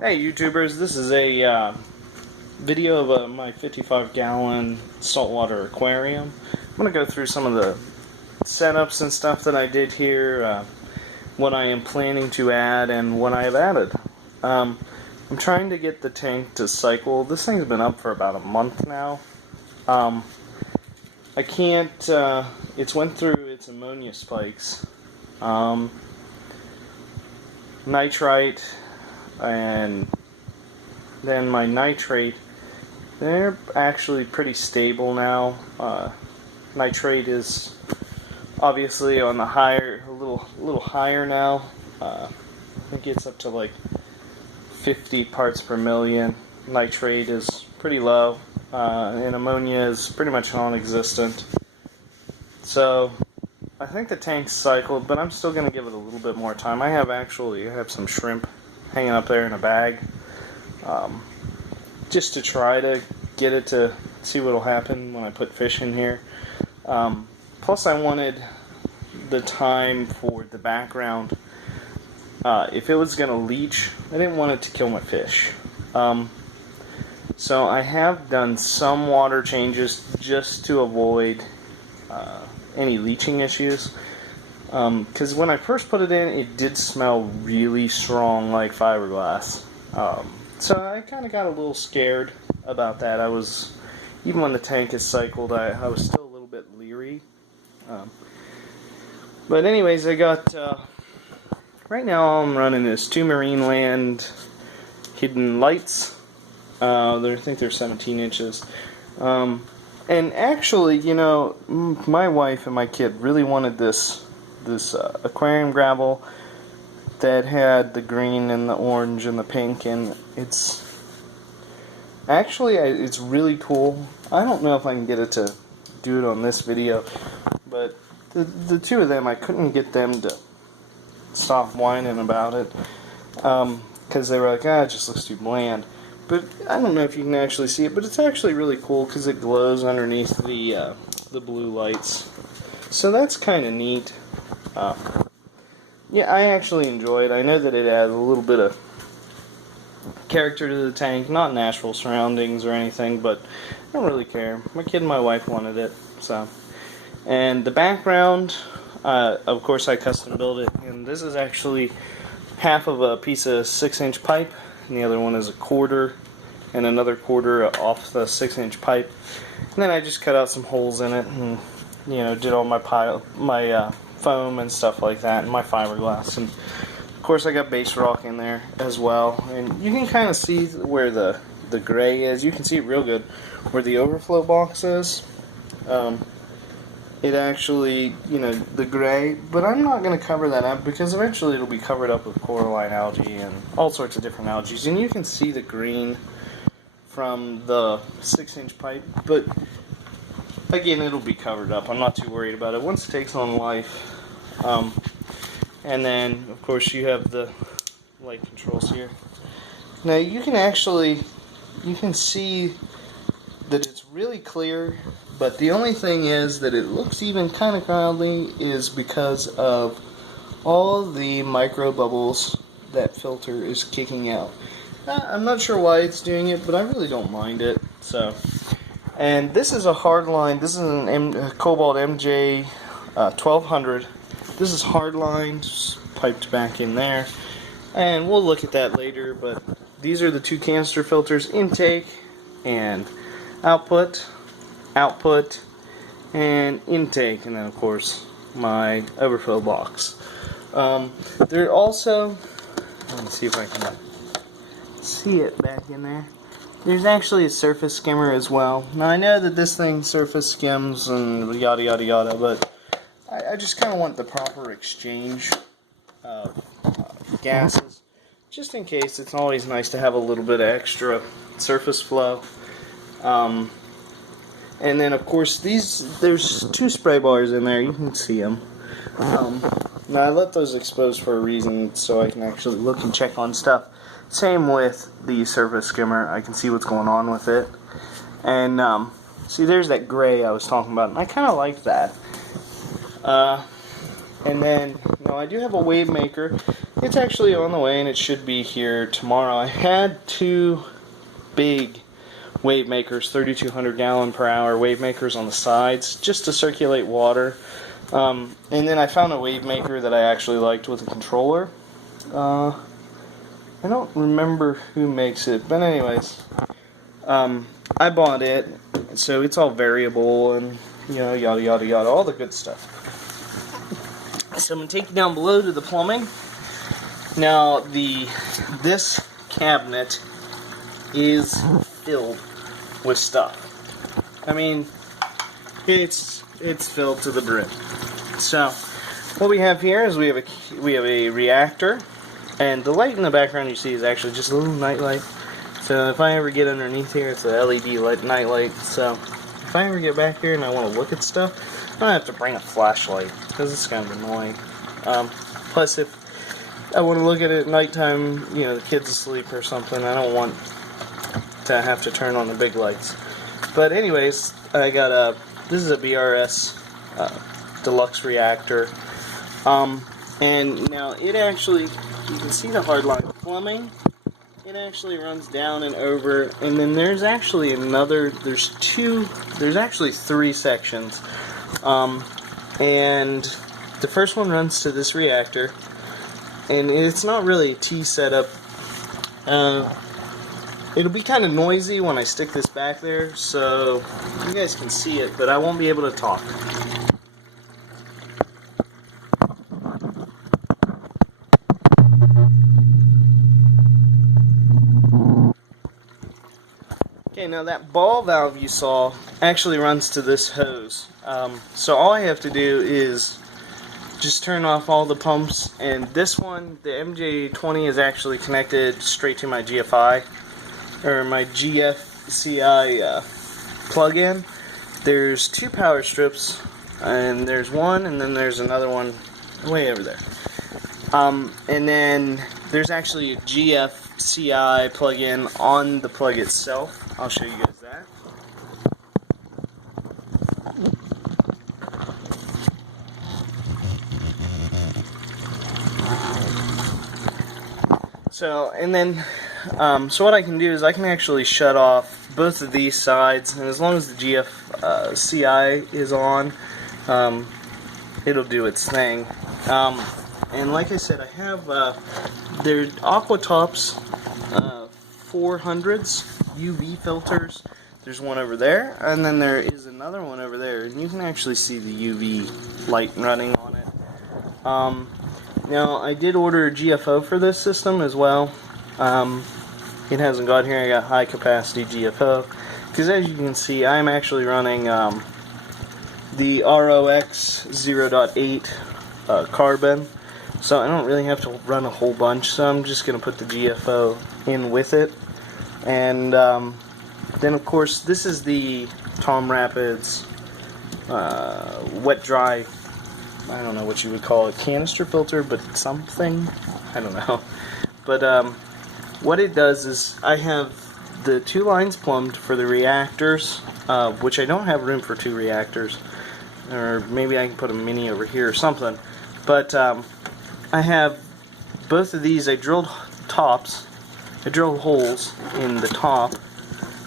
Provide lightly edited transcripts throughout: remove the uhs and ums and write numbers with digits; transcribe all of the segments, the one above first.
Hey YouTubers, this is a video of my 55-gallon saltwater aquarium. I'm going to go through some of the setups and stuff that I did here, what I am planning to add, and what I have added. I'm trying to get the tank to cycle. This thing's been up for about a month now. I can't, it's went through its ammonia spikes. Nitrite and then my nitrate, they're actually pretty stable now. Nitrate is obviously on the higher, a little higher now. I think it's up to like 50 parts per million. Nitrate is pretty low, and ammonia is pretty much non-existent. So I think the tank's cycled, but I'm still going to give it a little bit more time. I have some shrimp hanging up there in a bag, just to try to get it to see what will happen when I put fish in here. Plus I wanted the time for the background. If it was going to leach, I didn't want it to kill my fish. So I have done some water changes just to avoid any leaching issues. Because when I first put it in, it did smell really strong like fiberglass. So I kind of got a little scared about that. Even when the tank is cycled, I was still a little bit leery. But anyways, I got, right now all I'm running is 2 Marineland hidden lights. I think they're 17 inches. And actually, you know, my wife and my kid really wanted this aquarium gravel that had the green and the orange and the pink, and it's really cool. I don't know if I can get it to do it on this video, but the two of them, I couldn't get them to stop whining about it, because they were like, it just looks too bland. But I don't know if you can actually see it, but it's actually really cool because it glows underneath the blue lights. So that's kind of neat. Yeah, I actually enjoy it. I know that it adds a little bit of character to the tank, not natural surroundings or anything, but I don't really care. My kid and my wife wanted it, so. And the background, of course I custom built it, and this is actually half of a piece of 6-inch pipe, and the other one is a quarter, and another quarter off the 6-inch pipe. And then I just cut out some holes in it, and did all my foam and stuff like that, and my fiberglass. And of course I got base rock in there as well. And you can kind of see where the gray is. You can see it real good where the overflow box is. It actually, the gray, but I'm not going to cover that up because eventually it'll be covered up with coralline algae and all sorts of different algae. And you can see the green from the 6-inch pipe, but again, it'll be covered up. I'm not too worried about it once it takes on life. And then, of course, you have the light controls here. Now, you can see that it's really clear, but the only thing is that it looks even kind of cloudy is because of all the micro bubbles that filter is kicking out. I'm not sure why it's doing it, but I really don't mind it. So, and this is a hard line. This is a Cobalt MJ 1200. This is hard line, just piped back in there, and we'll look at that later. But these are the 2 canister filters: intake and output, and intake, and then of course my overflow box. There also, let me see if I can see it back in there. There's actually a surface skimmer as well. Now I know that this thing surface skims and yada yada yada, but I just kind of want the proper exchange of gases. Just in case, it's always nice to have a little bit of extra surface flow. And then of course there's 2 spray bars in there, you can see them. Now I let those expose for a reason so I can actually look and check on stuff. Same with the surface skimmer, I can see what's going on with it. And see, there's that gray I was talking about, and I kind of like that. And then, I do have a wave maker. It's actually on the way, and it should be here tomorrow. I had two big wave makers, 3,200 gallon per hour wave makers on the sides, just to circulate water. And then I found a wave maker that I actually liked with a controller. I don't remember who makes it, but anyways, I bought it, so it's all variable and, yada yada yada, all the good stuff. So I'm going to take you down below to the plumbing. Now, this cabinet is filled with stuff. I mean, it's filled to the brim. So, what we have here is we have a reactor, and the light in the background you see is actually just a little night light. So if I ever get underneath here, it's a LED night light. So if I ever get back here and I want to look at stuff, I don't have to bring a flashlight because it's kind of annoying. Plus, if I want to look at it at nighttime, the kid's asleep or something, I don't want to have to turn on the big lights. But anyways, I got this is a BRS deluxe reactor, and now it actually, you can see the hardline plumbing. It actually runs down and over, and then there's actually there's actually three sections, and the first one runs to this reactor, and it's not really a T setup. It'll be kind of noisy when I stick this back there, so you guys can see it, but I won't be able to talk. Okay, now that ball valve you saw actually runs to this hose. So all I have to do is just turn off all the pumps, and this one, the MJ20, is actually connected straight to my GFI, or my GFCI plug-in. There's two power strips, and there's one, and then there's another one way over there. And then there's actually a GFCI plug-in on the plug itself. I'll show you guys that. So, and then, so what I can do is I can actually shut off both of these sides, and as long as the GFCI is on, it'll do its thing. And like I said, I have, they're Aquatops 400s UV filters. There's one over there, and then there is another one over there, and you can actually see the UV light running on it. Now, I did order a GFO for this system as well. It hasn't got here. I got high capacity GFO, because as you can see, I'm actually running the ROX 0.8 carbon, so I don't really have to run a whole bunch, so I'm just going to put the GFO in with it. And then of course this is the Tom Rapids wet dry, I don't know what you would call it, canister filter, but something, I don't know. But what it does is I have the two lines plumbed for the reactors, which I don't have room for two reactors, or maybe I can put a mini over here or something. But I have both of these. I drilled holes in the top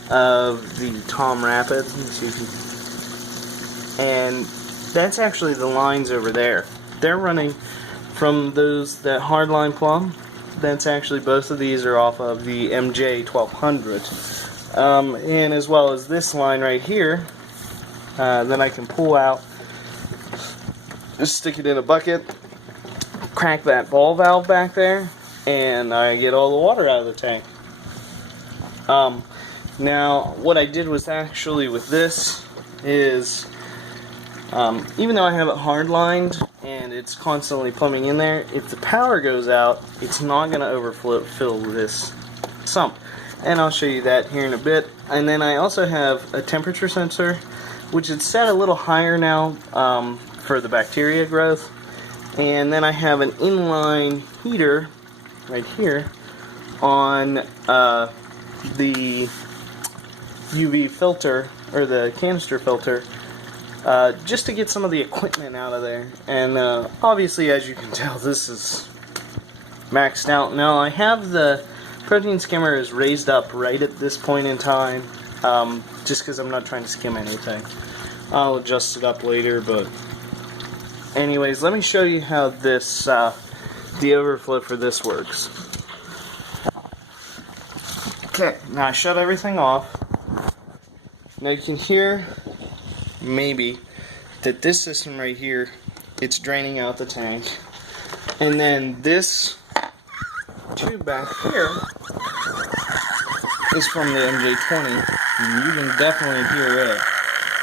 of the Tom Rapids. Let me see if you, and that's actually the lines over there. They're running from that hardline plumb. That's actually, both of these are off of the MJ 1200. And as well as this line right here, then I can pull out, just stick it in a bucket, crack that ball valve back there, and I get all the water out of the tank. Now, what I did was actually with this is, even though I have it hard-lined and it's constantly plumbing in there, if the power goes out, it's not going to overfill this sump. And I'll show you that here in a bit. And then I also have a temperature sensor, which is set a little higher now for the bacteria growth. And then I have an inline heater right here on the UV filter, or the canister filter, just to get some of the equipment out of there. And obviously, as you can tell, this is maxed out. Now I have the protein skimmer is raised up right at this point in time, just because I'm not trying to skim anything. I'll adjust it up later, but anyways, let me show you how this the overflow for this works. Okay, now I shut everything off. Now you can hear, maybe, that this system right here, it's draining out the tank. And then this tube back here is from the MJ20, and you can definitely hear it.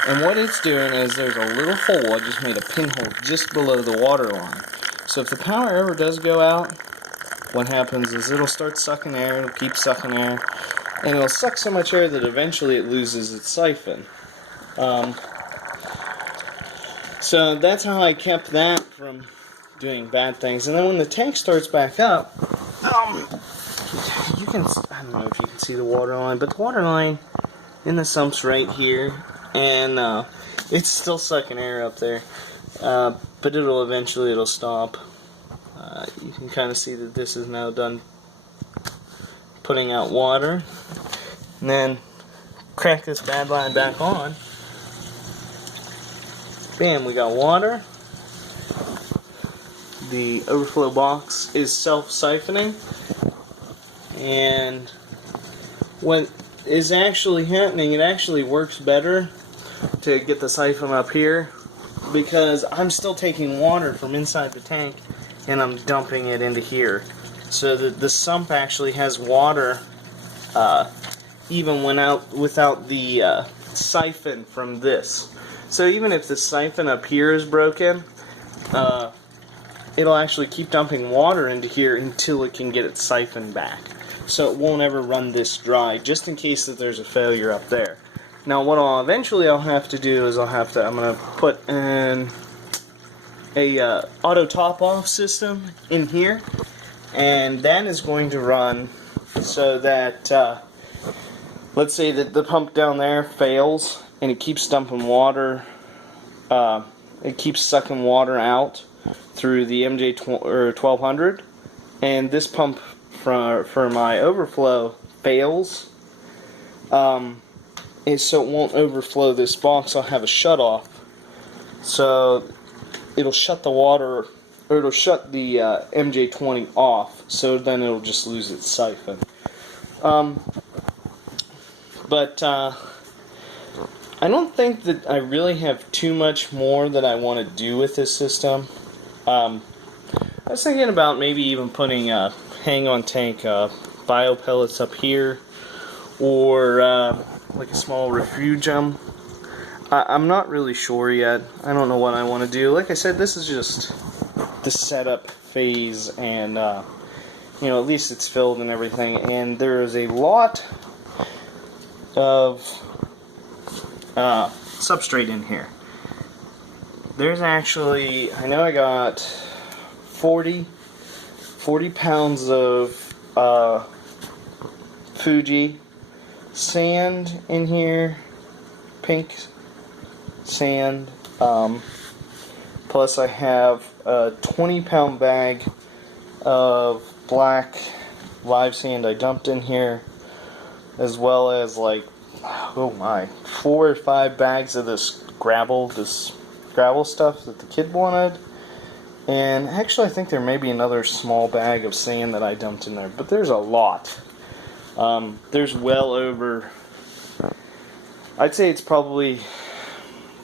And what it's doing is there's a little hole, I just made a pinhole just below the water line. So if the power ever does go out, what happens is it'll start sucking air, it'll keep sucking air, and it'll suck so much air that eventually it loses its siphon. So that's how I kept that from doing bad things. And then when the tank starts back up, you can, I don't know if you can see the water line, but the water line in the sump's right here, and it's still sucking air up there, but it'll stop. You can kind of see that this is now done putting out water. And then crack this bad line back on. Bam, we got water. The overflow box is self-siphoning. And what is actually happening, it actually works better to get the siphon up here, because I'm still taking water from inside the tank and I'm dumping it into here. So that the sump actually has water even without the siphon from this. So even if the siphon up here is broken, it'll actually keep dumping water into here until it can get its siphon back. So it won't ever run this dry, just in case that there's a failure up there. Now what I'll eventually have to do is I'm going to put in a auto top off system in here, and that is going to run so that let's say that the pump down there fails and it keeps dumping water, it keeps sucking water out through the MJ1200, and this pump for my overflow fails, so it won't overflow this box. I'll have a shut off, so it'll shut the water, or it'll shut the MJ20 off, so then it'll just lose its siphon. But I don't think that I really have too much more that I want to do with this system. I was thinking about maybe even putting hang-on tank bio pellets up here, or like a small refugium. I'm not really sure yet. I don't know what I want to do. Like I said, this is just the setup phase, and at least it's filled and everything. And there is a lot of substrate in here. There's actually, I know I got 40 pounds of Fuji sand in here, pink sand, plus I have a 20-pound bag of black live sand I dumped in here, as well as like 4 or 5 bags of this gravel stuff that the kid wanted. And actually I think there may be another small bag of sand that I dumped in there, but there's a lot. There's well over, I'd say it's probably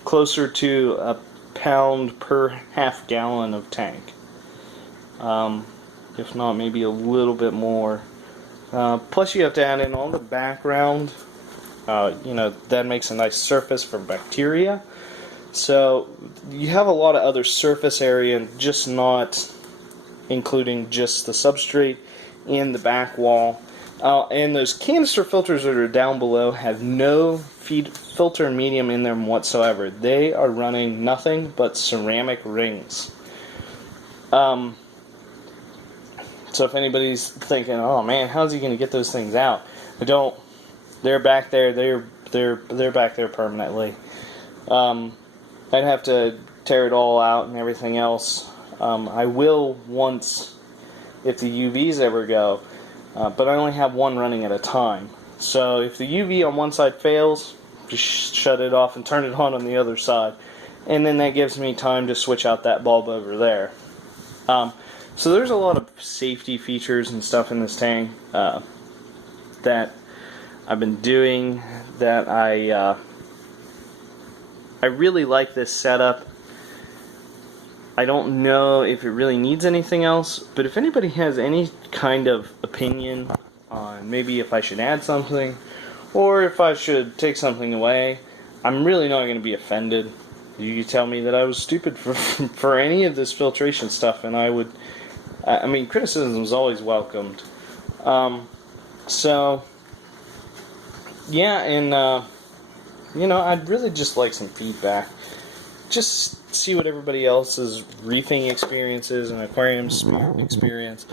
closer to a pound per half gallon of tank. If not, maybe a little bit more. Plus you have to add in all the background. That makes a nice surface for bacteria. So you have a lot of other surface area, and just not including just the substrate and the back wall. And those canister filters that are down below have no filter medium in them whatsoever. They are running nothing but ceramic rings. So if anybody's thinking, oh man, how's he going to get those things out? They're back there. They're back there permanently. I'd have to tear it all out and everything else. I will once, if the UVs ever go, but I only have one running at a time. So if the UV on one side fails, just shut it off and turn it on the other side. And then that gives me time to switch out that bulb over there. So there's a lot of safety features and stuff in this tank that I've been doing that I really like this setup. I don't know if it really needs anything else, but if anybody has any kind of opinion on maybe if I should add something or if I should take something away, I'm really not going to be offended. You could tell me that I was stupid for any of this filtration stuff, and I would. I mean, criticism is always welcomed. So, yeah, and you know, I'd really just like some feedback. Just see what everybody else's reefing experiences and aquarium experience.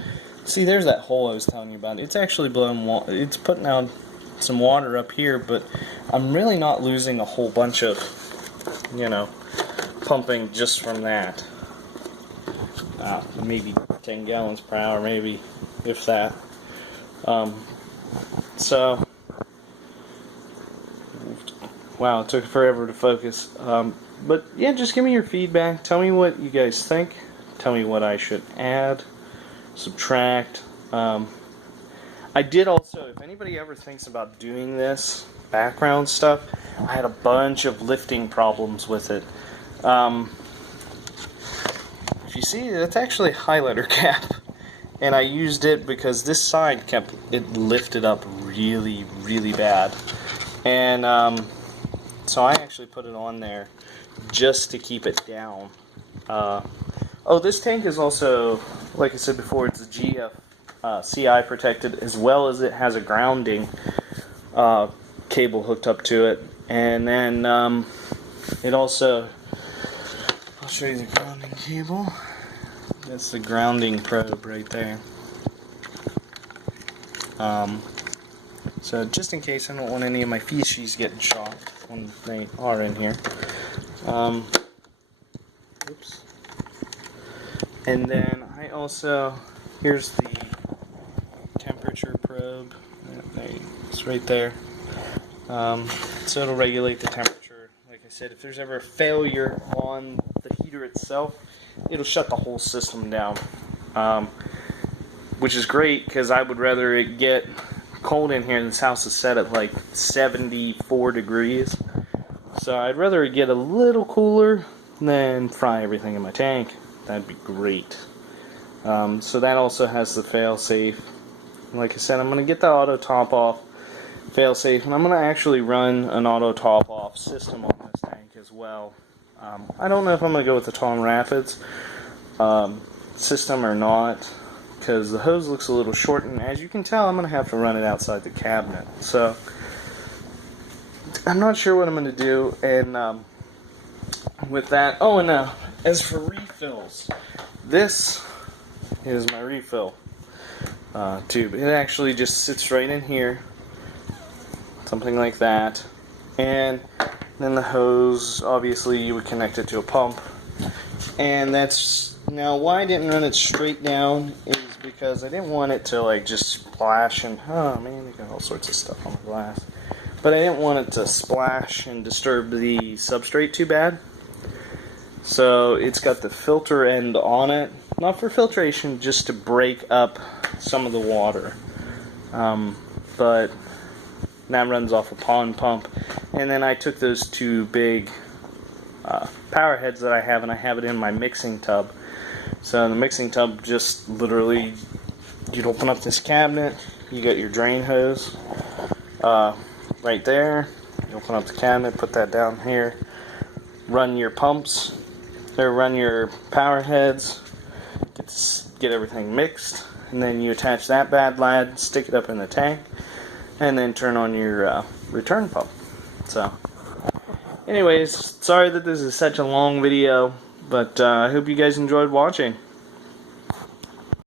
See, there's that hole I was telling you about. It's actually blowing water. It's putting out some water up here, but I'm really not losing a whole bunch of, you know, pumping just from that. Maybe 10 gallons per hour, maybe, if that. So, wow, it took forever to focus. But yeah, just give me your feedback. Tell me what you guys think. Tell me what I should add, subtract. I did also, if anybody ever thinks about doing this background stuff, I had a bunch of lifting problems with it. If you see, that's actually a highlighter cap. And I used it because this side kept it lifted up really, really bad. And so I actually put it on there just to keep it down. Oh, this tank is also, like I said before, it's a GF CI protected, as well as it has a grounding cable hooked up to it. And then it also, I'll show you the grounding cable. That's the grounding probe right there. So just in case, I don't want any of my feces getting shocked when they are in here. Oops. And then I also, here's the temperature probe. It's right there. So it'll regulate the temperature. Like I said, if there's ever a failure on the heater itself, it'll shut the whole system down. Which is great, because I would rather it get cold in here. This house is set at like 74 degrees. So I'd rather it get a little cooler than fry everything in my tank. That'd be great. So that also has the fail-safe. Like I said, I'm going to get the auto top-off fail-safe, and I'm going to actually run an auto top-off system on this tank as well. I don't know if I'm going to go with the Tom Rapids system or not, because the hose looks a little short, and as you can tell, I'm going to have to run it outside the cabinet. So I'm not sure what I'm going to do, and with that, oh, and as for refills, this is my refill tube. It actually just sits right in here, something like that, and then the hose, obviously you would connect it to a pump, and that's, now why I didn't run it straight down is because I didn't want it to like just splash and, oh man, they got all sorts of stuff on the glass, but I didn't want it to splash and disturb the substrate too bad. So it's got the filter end on it, not for filtration, just to break up some of the water. But that runs off a pond pump. And then I took those two big power heads that I have, and I have it in my mixing tub. So in the mixing tub, just literally, you'd open up this cabinet, you got your drain hose right there. You open up the cabinet, put that down here, run your pumps, or run your power heads, get everything mixed, and then you attach that bad lad, stick it up in the tank, and then turn on your return pump. So, anyways, sorry that this is such a long video, but I hope you guys enjoyed watching.